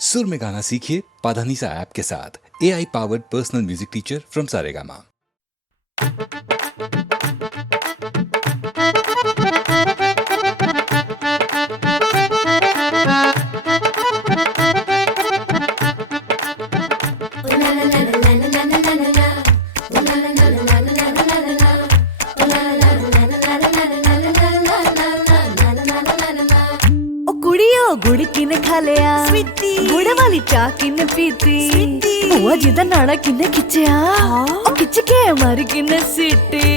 सुर में गाना सीखिए पाधानीसा ऐप के साथ। AI powered personal music teacher from Saregama. गुड़ किने खा लिया गुड़ वाली चाह किने पीती बुआ जी दा नाड़ा किने खिंचया ओ खिंच के मारी किने सीटी।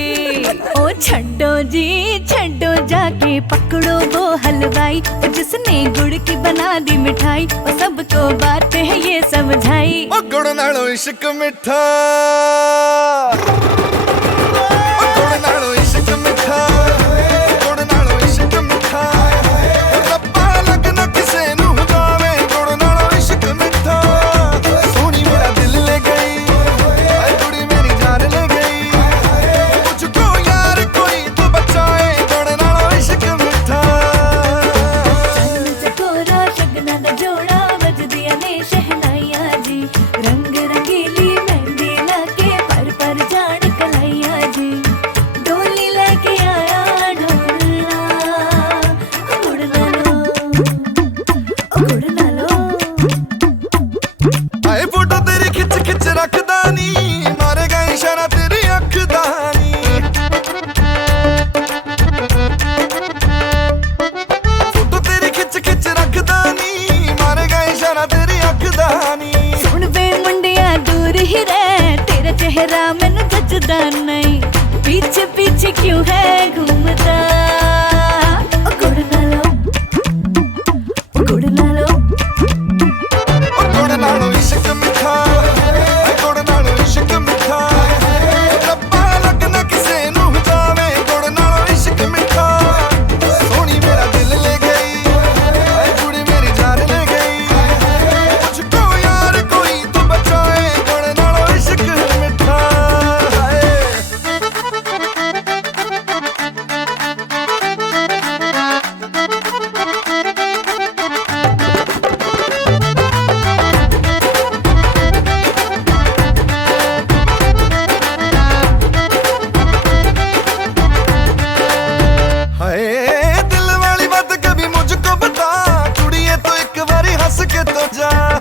ओ छड्डो जी छड्डो जाके पकड़ो वो हलवाई जिसने गुड़ की बना दी मिठाई ओ सबको बात है ये समझाई। ओ गुड़ नालो इश्क मिठा चेहरा मैंने जचदा नहीं पीछे पीछे क्यों है घूमता। ओ गुड़ नालो गुड़ नालो गुड़ नालो इश्क मिठा गुड़ नालो इश्क मिठा रब्बा लगना किसे नू जावे गुड़ नालो इश्क मिठा सोनी मेरा दिल ले गई कुड़ी मेरी जान ले गई मुझको यार कोई तो बचाए गुड़ नालो इश्क मिठा।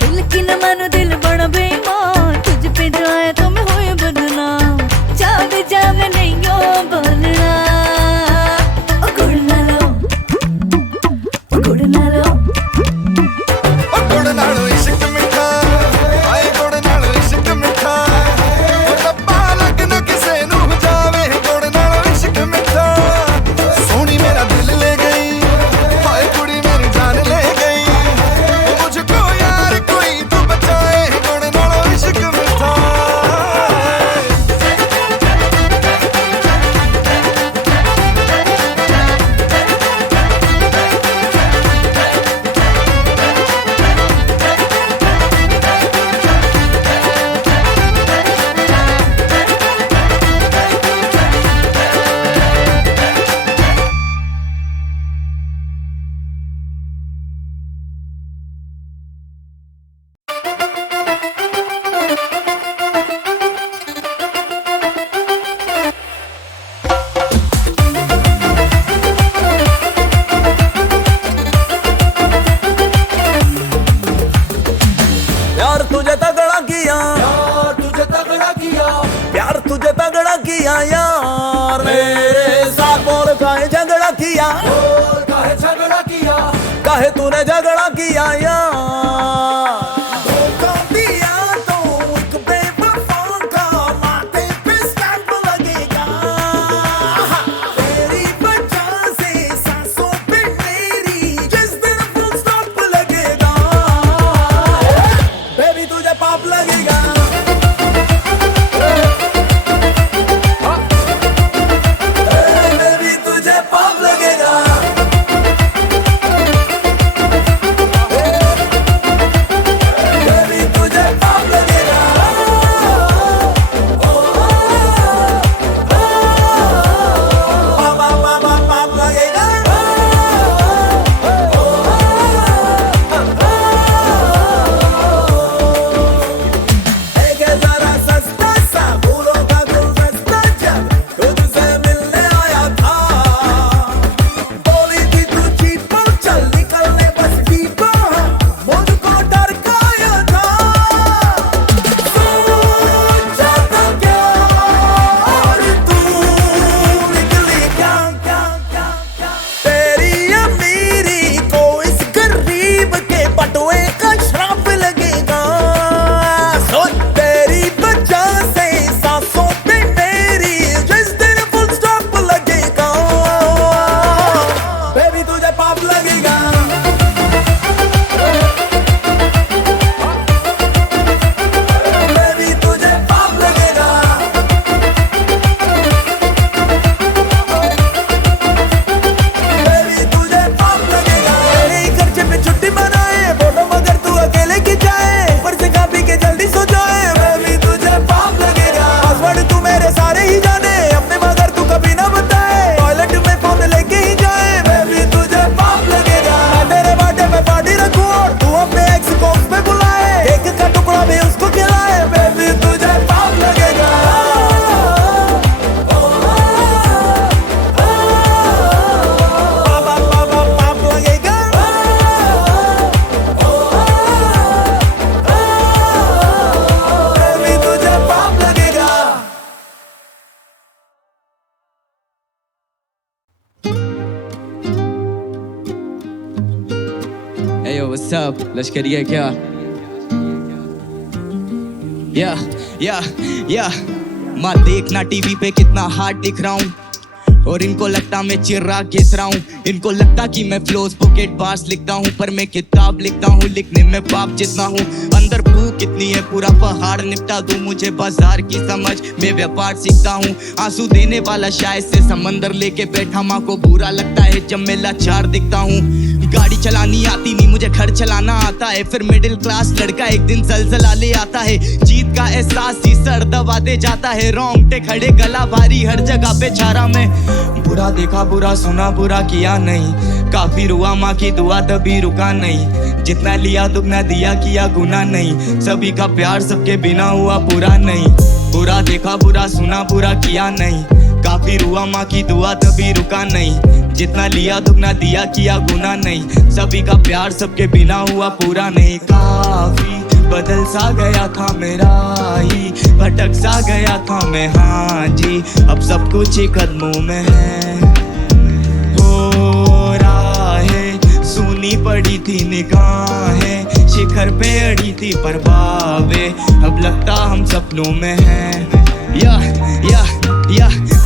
दिल की न मानो दिल बड़ा बेईमान तुझ पे जो आया तो मैं हुई बदनाम जावे जावे नहीं यो बोलना। ओ गुड़ नालो गुड़ नालो गुड़ नालो इश्क मिठा आए गुड़ नालो इश्क मिठा रब्बा लगना किसे नू जावे गुड़ नालो इश्क मिठा सोनी मेरा दिल ले गई हाय कुड़ी मेरी जान ले गई मुझको यार कोई तो बचाए गुड़ नालो इश्क मिठा। यार तुझे तगड़ा किया प्यार तुझे तगड़ा किया यार मेरे साथ बोल काहे झगड़ा किया काहे तूने झगड़ा किया यार धोखा दिया तो एक बेवफा का माथे पे स्टैंप लगेगा तेरी वजह से सांसों पे मेरी जिस दिन फुल स्टॉप लगेगा बेबी तुझे पाप लगेगा। बेबी तुझे पाप लगेगा। व्हाट्स अप लश्करी है क्या? या माँ देखना टीवी पे कितना हार्ड दिख रहा हूँ, और इनको लगता मैं चिर्रा घिस रहा हूँ। इनको लगता कि मैं फ्लोज पॉकेट बार्स लिखता हूँ, पर मैं किताब लिखता हूँ, लिखने में बाप जितना हूँ। अंदर भूख कितनी है पूरा पहाड़ निपटा दूँ, मुझे बाजार की समझ मैं व्यापार सीखता हूँ। आंसू देने वाला शायद से समंदर लेके बैठा, माँ को बुरा लगता है जब मैं लाचार दिखता हूँ। गाड़ी चलानी आती नहीं मुझे, घर चलाना आता है, फिर मिडिल क्लास लड़का एक दिन जलजला ले आता है। जीत का एहसास ही सर दबा दे जाता है, रोंगटे खड़े गला भारी हर जगह पे छारा मैं। बुरा देखा बुरा सुना बुरा किया नहीं, काफी रुआ माँ की दुआ तभी रुका नहीं। जितना लिया दुगना दिया किया गुना नहीं, सभी का प्यार सबके बिना हुआ पूरा नहीं। बुरा देखा बुरा सुना बुरा किया नहीं, काफी रुआ माँ की दुआ तभी रुका नहीं। जितना लिया दुगना दिया किया गुना नहीं, सभी का प्यार सबके बिना हुआ पूरा नहीं। काफी बदल सा गया था मेरा ही, भटक सा गया था मैं, हाँ जी अब सब कुछ ही कदमों में है। हो राहें सुनी पड़ी थी निगाहें, शिखर पे अड़ी थी पर बावे, अब लगता हम सपनों में है। या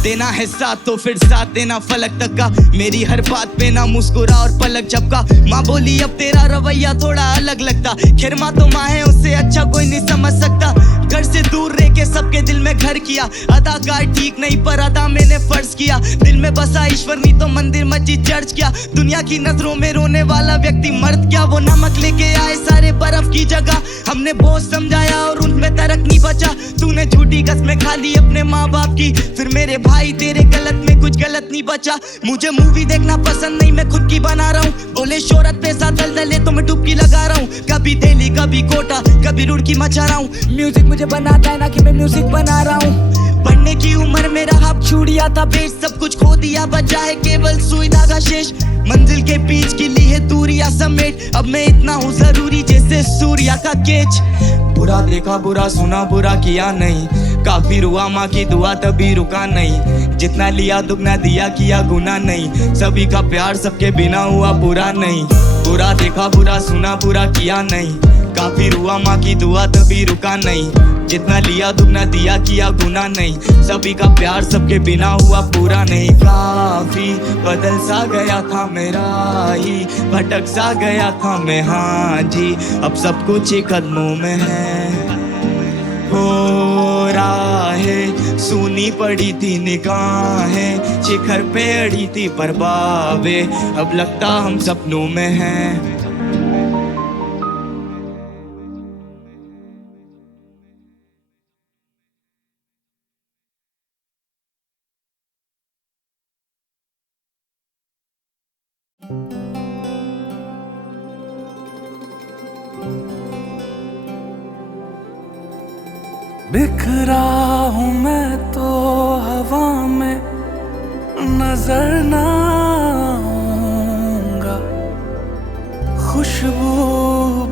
देना है साथ तो फिर साथ देना फलक तक का, मेरी हर बात पे ना मुस्कुरा और पलक झपका। माँ बोली अब तेरा रवैया थोड़ा अलग लगता, खैर माँ तो माँ है उससे अच्छा कोई नहीं समझ सकता। घर से दूर रह के सबके दिल में घर किया, अदाकार ठीक नहीं पर अदा मैंने फर्ज किया। दिल में बसा ईश्वर नहीं तो मंदिर मस्जिद चर्च किया, दुनिया की नजरों में रोने वाला व्यक्ति मर्द क्या। वो नमक लेके आए सारे बर्फ की जगह, हमने बोझ समझाया और उनमें तरक नहीं बचा। तूने झूठी कसमें खा ली अपने माँ बाप की, फिर मेरे भाई तेरे गलत में कुछ गलत नहीं बचा। मुझे मूवी देखना पसंद नहीं मैं खुद की बना रहा हूँ, बोले शोहरत पैसा दलदले तो मैं डुबकी लगा रहा हूँ। कभी दिल्ली कभी कोटा कभी रुड़की मचा रहा हूँ, म्यूजिक मुझे बनाता है ना कि मैं म्यूजिक बना रहा हूँ। पढ़ने की उम्र मेरा हाथ छूटिया था बेच, सब कुछ खो दिया बचा है केवल सुई धागा शेष। मंजिल के बीच की ली है दूरिया समेट, अब मैं इतना हूँ जरूरी जैसे सूर्या का केच। बुरा देखा बुरा सुना बुरा किया नहीं, काफी रुआ माँ की दुआ तभी रुका नहीं। जितना लिया दुगना दिया किया गुना नहीं, सभी का प्यार सबके बिना हुआ पूरा नहीं। बुरा देखा बुरा सुना बुरा किया नहीं, काफी रुआ माँ की दुआ तभी रुका नहीं। जितना लिया दुगना दिया किया गुना नहीं, सभी का प्यार सबके बिना हुआ पूरा नहीं। काफी बदल सा गया था मेरा ही, भटक सा गया था मैं, हाँ जी अब सब कुछ ही कदमों में है। हो राहें सुनी पड़ी थी निगाहें, शिखर पे अड़ी थी पर बावे, अब लगता हम सपनों में हैं। बिखरा हूँ मैं तो हवा में, नजर ना आऊंगा, खुशबू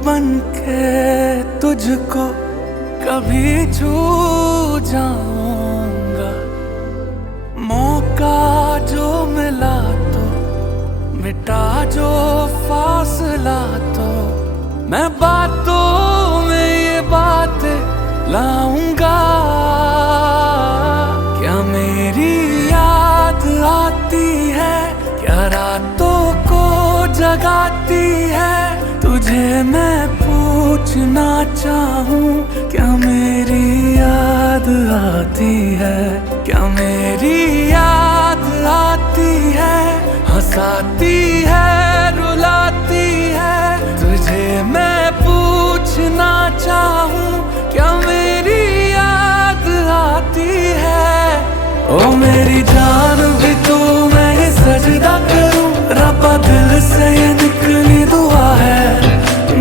बन के तुझको कभी छू जाऊंगा। मौका जो मिला तो मिटा जो फासला, तो मैं बातों में ये बातें लाऊंगा। क्या मेरी याद आती है, क्या रातों को जगाती है, तुझे मैं पूछना चाहूँ। क्या मेरी याद आती है, क्या मेरी याद आती है, हंसाती है रुलाती है, तुझे मैं पूछना चाहूँ। क्या मेरी याद आती है, ओ मेरी जान भी तू मैं ये सजदा करूं। रब्बा दिल से ये निकली दुआ है,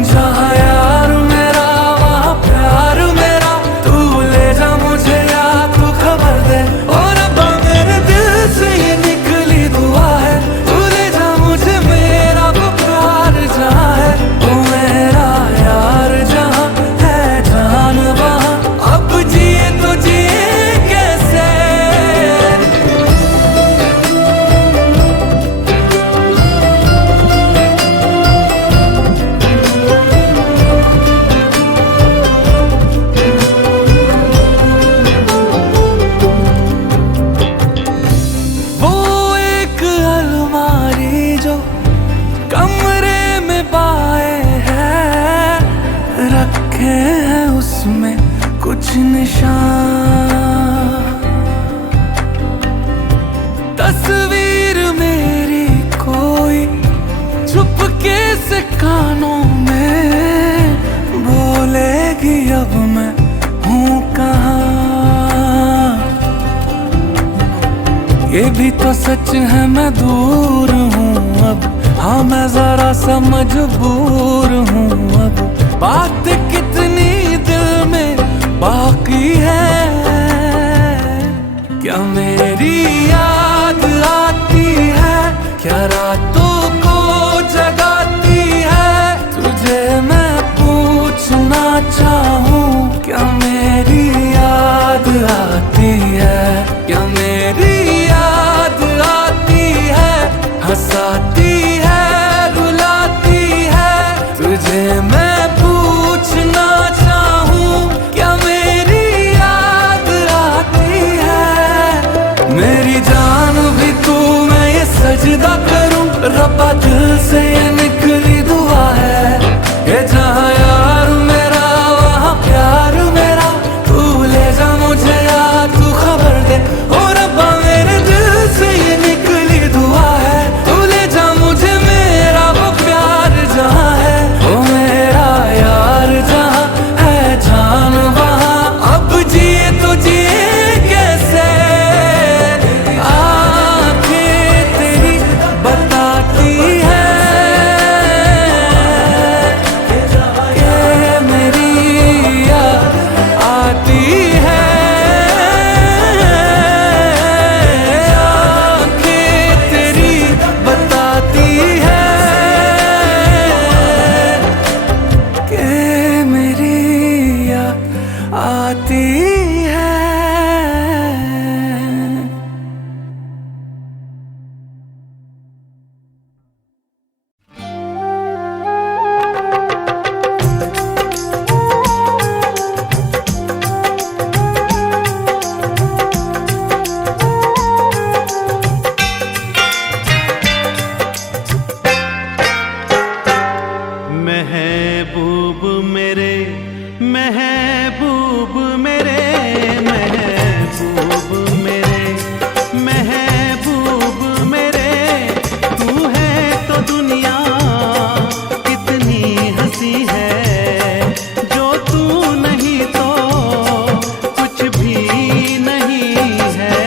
जहाँ यार मेरा वहाँ प्यार मेरा, तू ले जा मुझे या तू खबर दे। और रब्बा मेरे दिल से ये निकली दुआ है, तू ले जा मुझे मेरा कुछ निशान, तस्वीर मेरी कोई चुपके से कानों में बोलेगी अब मैं हूँ कहाँ। ये भी तो सच है मैं दूर हूँ अब, हाँ मैं जरा सा मजबूर हूँ अब। बात कितनी दिल में बाकी है, क्या मेरी याद आती है, क्या रातों को जगाती है। तुझे मैं पूछना चाहूँ, क्या मेरी याद आती है, क्या मेरी याद आती है, हंसाती है रुलाती है। तुझे मैं पूछना चाहूँ, क्या मेरी याद आती है। मेरी जान भी तू, मैं ये सजदा करूं रब्बा, दिल से ये निकली दुआ है। ये जहाँ यार मेरा वहाँ प्यार मेरा, तू ले जा मुझे यार तू खबर दे। ओ रब्बा मेरे दिल से ये निकली दुआ है, तू ले जा मुझे मेरा वो प्यार जहाँ है। ओ मेरा यार जहाँ है जान वहाँ, अब जिए तो जिए कैसे। आँखें तेरी बताती है कि मेरी याद आती है। आँखें तेरी बताती है कि मेरी याद आती है। महबूब मेरे, महबूब मेरे, महबूब मेरे, महबूब मेरे। तू है तो दुनिया कितनी हंसी है, जो तू नहीं तो कुछ भी नहीं है।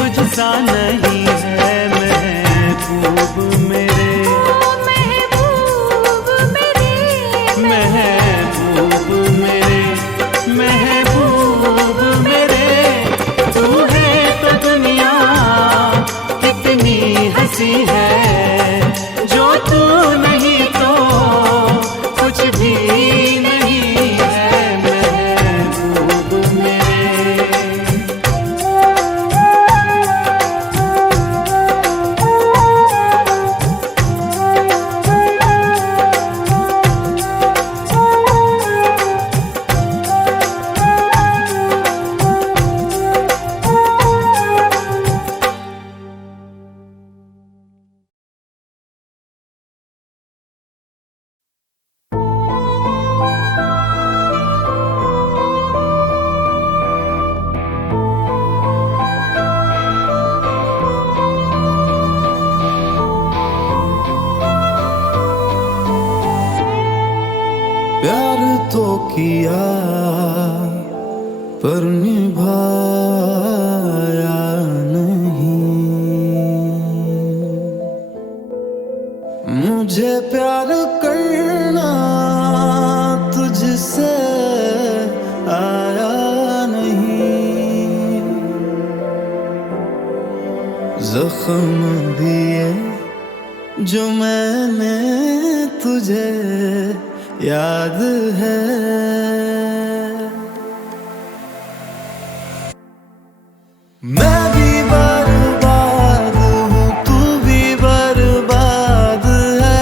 तुझसा नहीं है महबूब मेरे, महबूब मेरे, महबूब मेरे, महबूब मेरे। तू है तो दुनिया कितनी हंसी है, जो तू नहीं तो कुछ भी नहीं है महबूब मेरे। प्यार तो किया पर निभाया नहीं, मुझे प्यार करना तुझसे आया नहीं। जख्म दिए जो मैंने तुझे याद है, मैं भी बर्बाद हूँ तू भी बर्बाद है।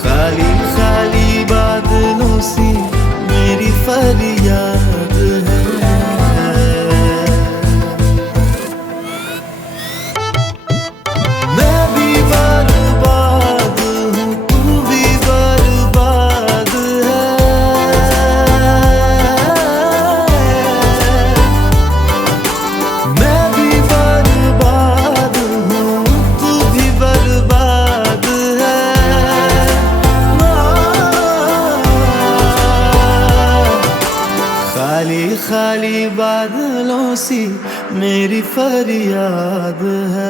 खाली खाली बादलों सी मेरी फरियाद है। मैं भी बर्बाद हूँ तू भी बर्बाद है। मैं भी बर्बाद हूँ तू भी बर्बाद है। खाली खाली बादलों सी मेरी फरियाद है।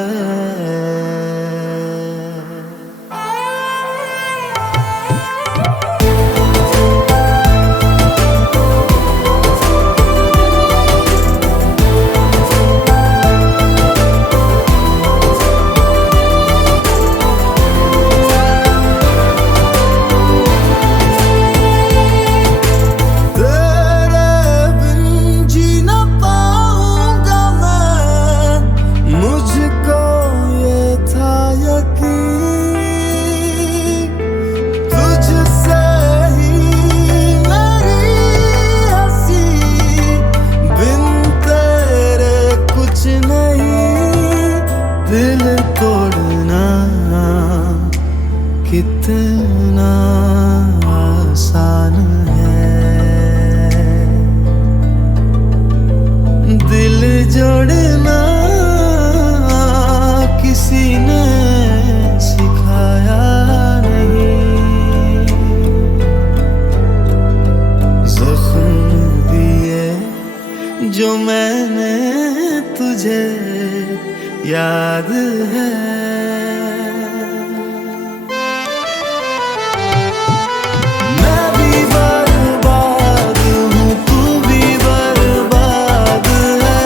दिल तोड़ना कितना आसान है, दिल जोड़ना किसी ने सिखाया नहीं। जख्म दिए जो मैंने तुझे याद है। मैं भी बर्बाद हूँ तू भी बर्बाद है।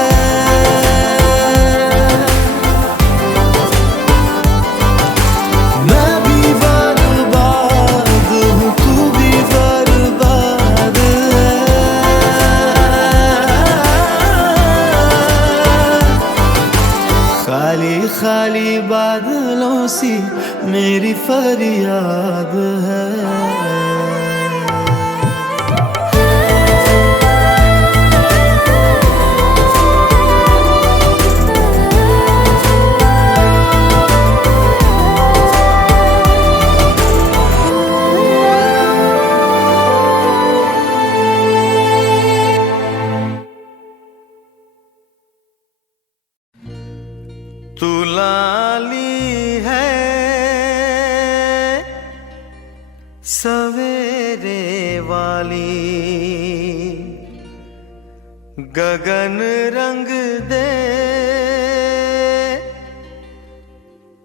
मैं भी बर्बाद हूँ तू भी बर्बाद है। खाली खाली बादलों सी मेरी फरियाद है। तू लाली है सवेरे वाली, गगन रंग दे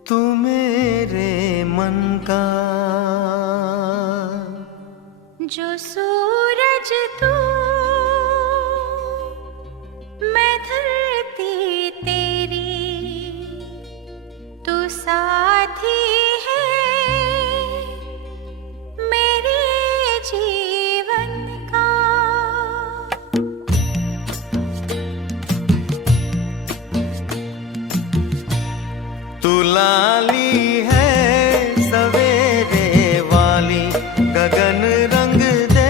तू मेरे मन का, जो सूरज तू मैं धरती तेरी, तू साथी है मेरे जीवन का। तू लाली है सवेरे वाली, गगन रंग दे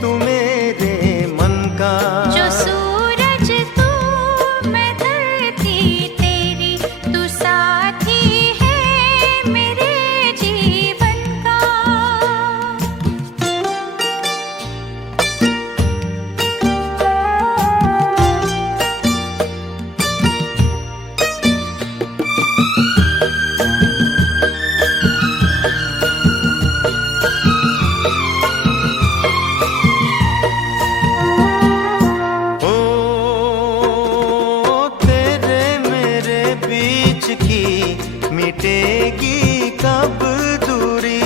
तू मेरे मन का, जो सूरज तू मैं धरती तेरी, तू साथी है मेरे जीवन का। ओ तेरे मेरे बीच की मिटेगी कब दूरी,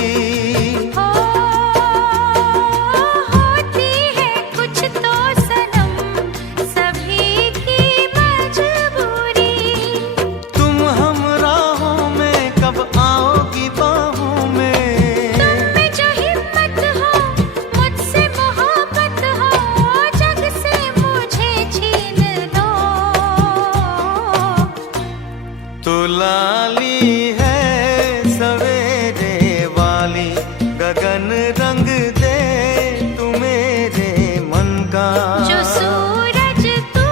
हो होती है कुछ तो सनम सभी की मजबूरी। तुम हम राहों में कब आओगी बाहों में, तुम में जो हिम्मत हो मुझसे मोहब्बत हो, जग से मुझे छीन लो। तो लाली है सवेरे वाली, गगन रंग दे तू मेरे मन का, जो सूरज तू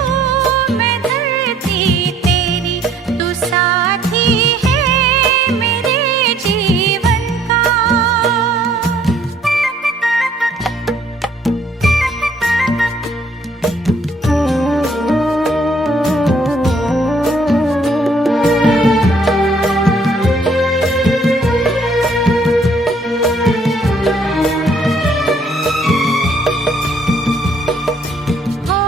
मैं धरती तेरी, तू साथी है मेरे जीवन का। हो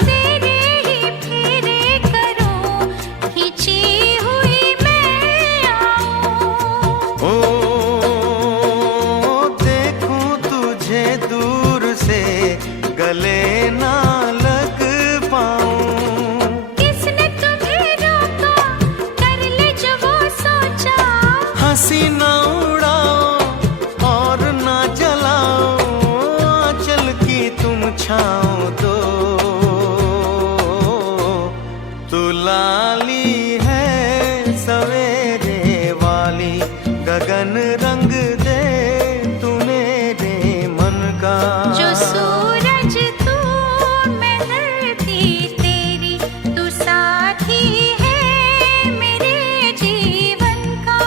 तेरे ही फेरे करूं, खिंची हुई मैं आऊं। ओ देखूं तुझे दूर से, गले ना लग पाऊं, किसने तुम्हें रोका, कर ले जो वो सोचा। हंसी ना उड़ाओ और ना जलाओ, आंचल की तुम छाओ दो। तू लाली है सवेरे वाली, गगन रंग दे तू मेरे मन का, जो सूरज तू मैं धरती तेरी, तू साथी है मेरे जीवन का।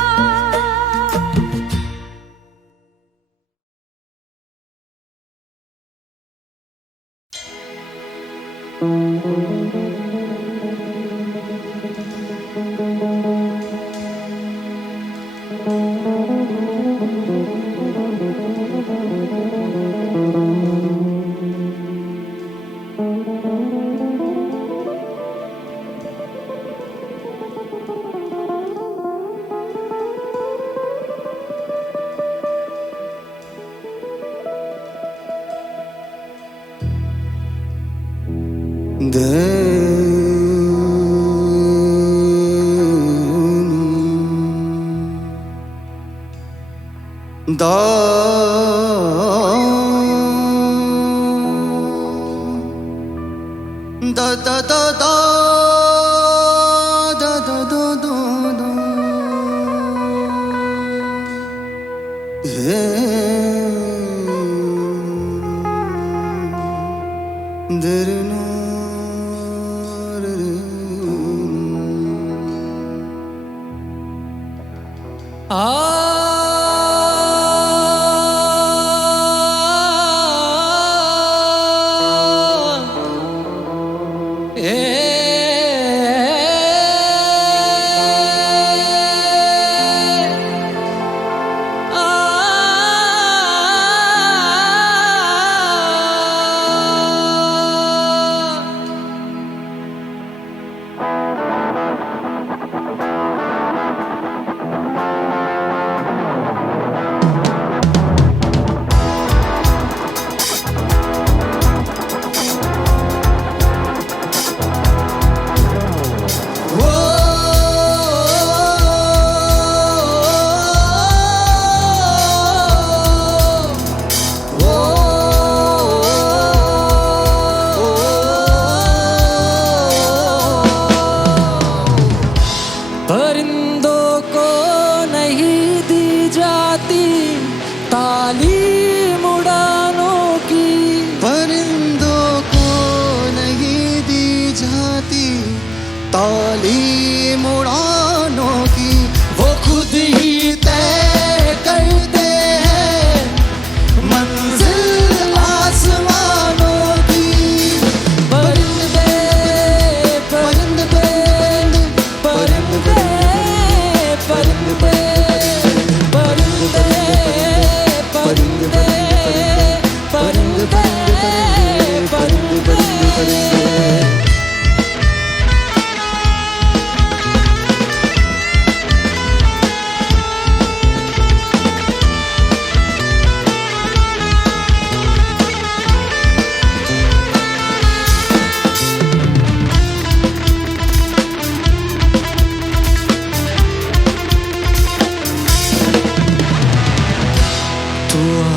परिंदे परिंदे परिंदे।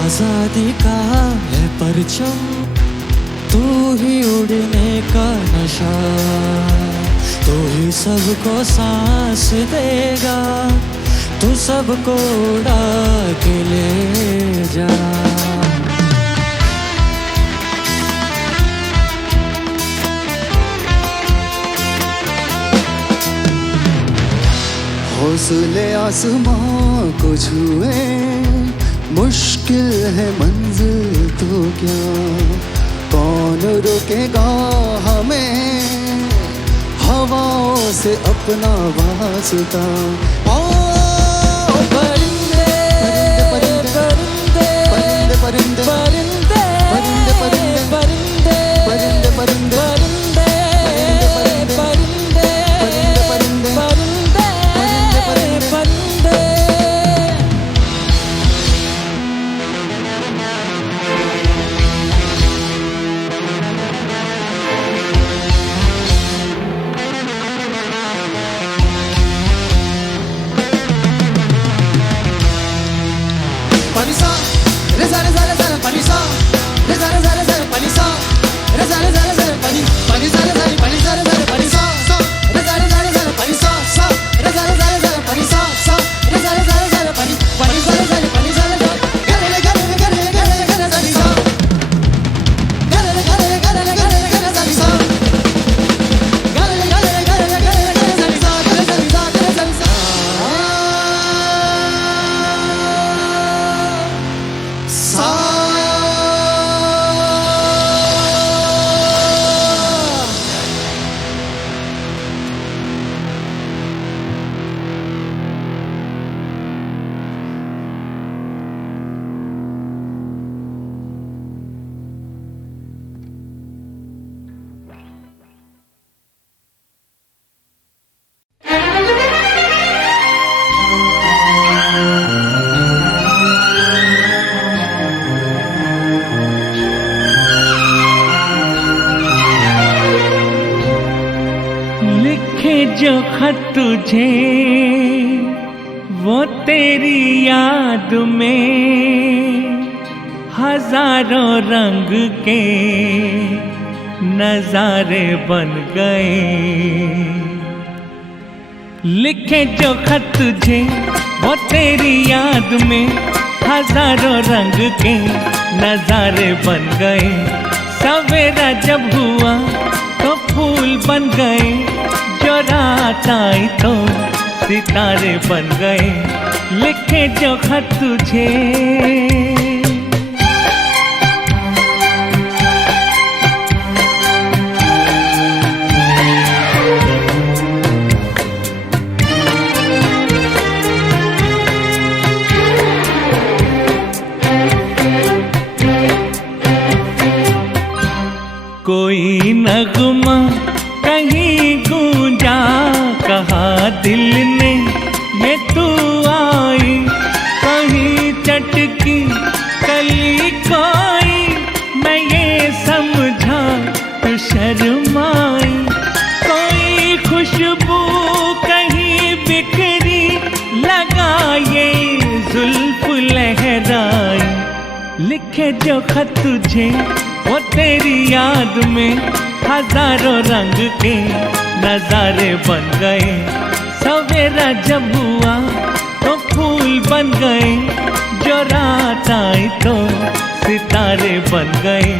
आजादी का है परचम, तू ही उड़ने का नशा, तू ही सबको सांस देगा, तू सबको उड़ा के ले जा। हौसले आसमां को छुए, मुश्किल है मंजिल तो क्या, कौन रोकेगा हमें हवाओं से अपना वास्ता। ओ परिंदे परिंदे परिंदे परिंदे परिंदे परिंदे परिंदे परिंदे परिंदे परिंदे परिंदे जो खत तुझे वो तेरी याद में हजारों रंग के नजारे बन गए। लिखे जो खत तुझे वो तेरी याद में हजारों रंग के नजारे बन गए। सवेरा जब हुआ तो फूल बन गए, जो रात आई तो सितारे बन गए। लिखे जो खत तुझे कोई नगमा कहीं गूंजा, कहा दिल ने ये तू आई। कहीं चटकी कली कोई, मैं ये समझा तू शर्माई। कोई खुशबू कहीं बिखरी, लगा ये जुल्फ लहराई। लिखे जो खत तुझे वो तेरी याद में हजारों रंग के नजारे बन गए। सवेरा जब हुआ तो फूल बन गए, जो रात आई तो सितारे बन गए।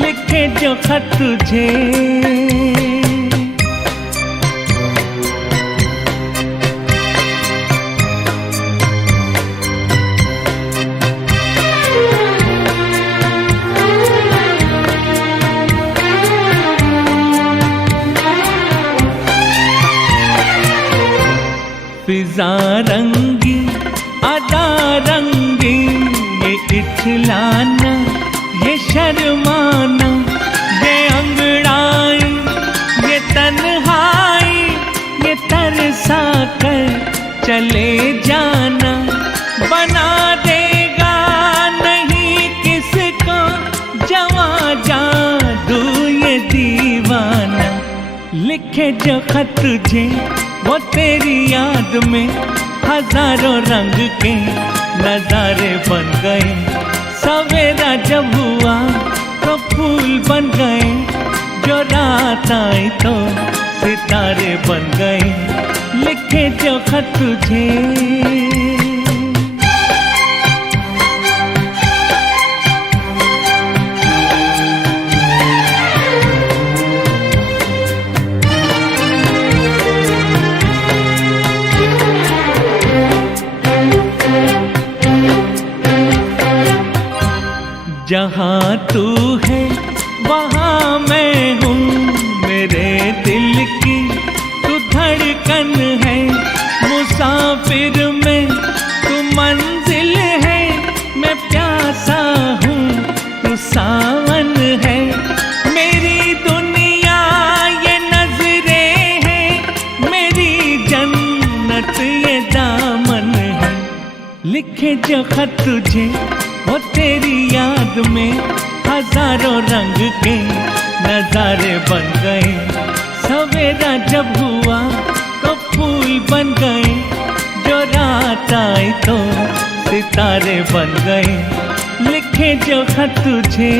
लिखे जो खत तुझे फिजा रंगी अदा रंगी, ये इठलाना ये शर्मा लिखे जो खत तुझे वो तेरी याद में हजारों रंग के नजारे बन गए। सवेरा जब हुआ तो फूल बन गए, जो रात आई तो सितारे बन गए। लिखे जो खत तुझे। जहाँ तू है वहाँ मैं हूँ, मेरे दिल की तू धड़कन है। मुसाफिर में तू मंजिल है, मैं प्यासा हूँ तू सावन है। मेरी दुनिया ये नजरें हैं, मेरी जन्नत ये दामन है। लिखे जो खत तुझे वो तेरी याद में हजारों रंग के नजारे बन गए। सवेरा जब हुआ तो फूल बन गए, जो रात आई तो सितारे बन गए। लिखे जो खत तुझे।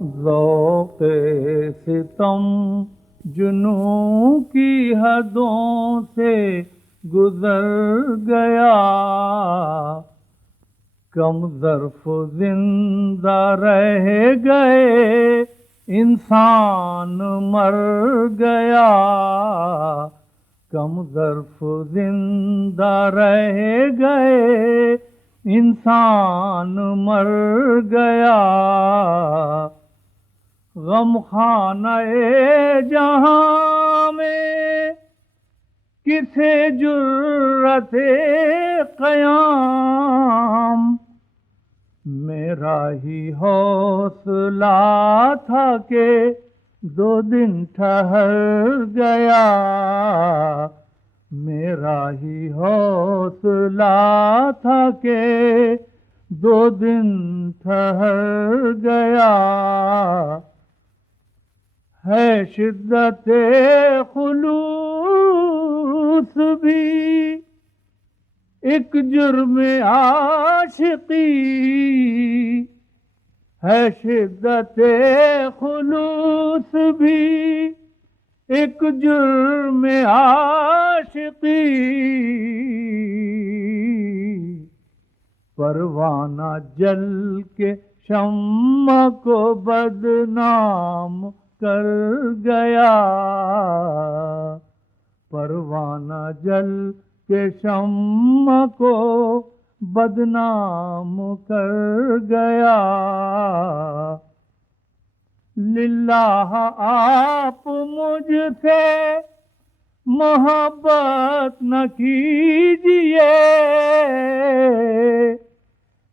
ज़ौक़े सितम जुनूं की हदों से गुजर गया, कम ज़र्फ़ जिंदा रह गए, इंसान मर गया। कम ज़र्फ़ जिंदा रह गए, इंसान मर गया। गमखाना-ए जहां में किसे जुर्रते क़याम, मेरा ही हौसला था के 2 दिन ठहर गया। मेरा ही हौसला था के 2 दिन ठहर गया। है शिद्दते खुलूस भी एक जुर्म आशिकी, है शिद्दते खुलूस भी एक जुर्म आशिकी। परवाना जल के शम्मा को बदनाम कर गया। परवाना जल के शम्मा को बदनाम कर गया। लिल्लाह आप मुझसे मोहब्बत न कीजिए,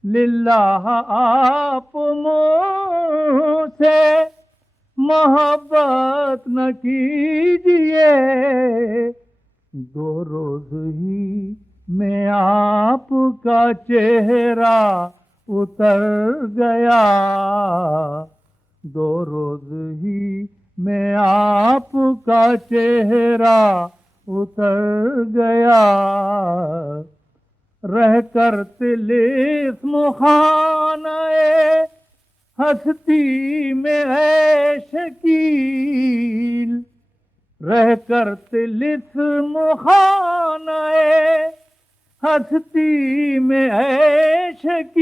लिल्लाह आप मुझसे मोहब्बत न कीजिए। 2 रोज ही में आपका चेहरा उतर गया। 2 रोज ही में आपका चेहरा उतर गया। रह कर तिलिस्म खानाए हस्ती में है शकील, रह कर तिलिस्म खानाए हस्ती में है शकील।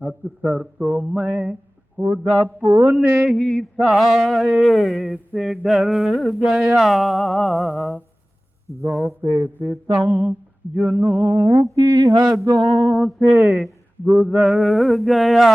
अक्सर तो मैं खुद अपने ही साए से डर गया। ज़ौक़े सितम जुनूं की हदों से गुजर गया।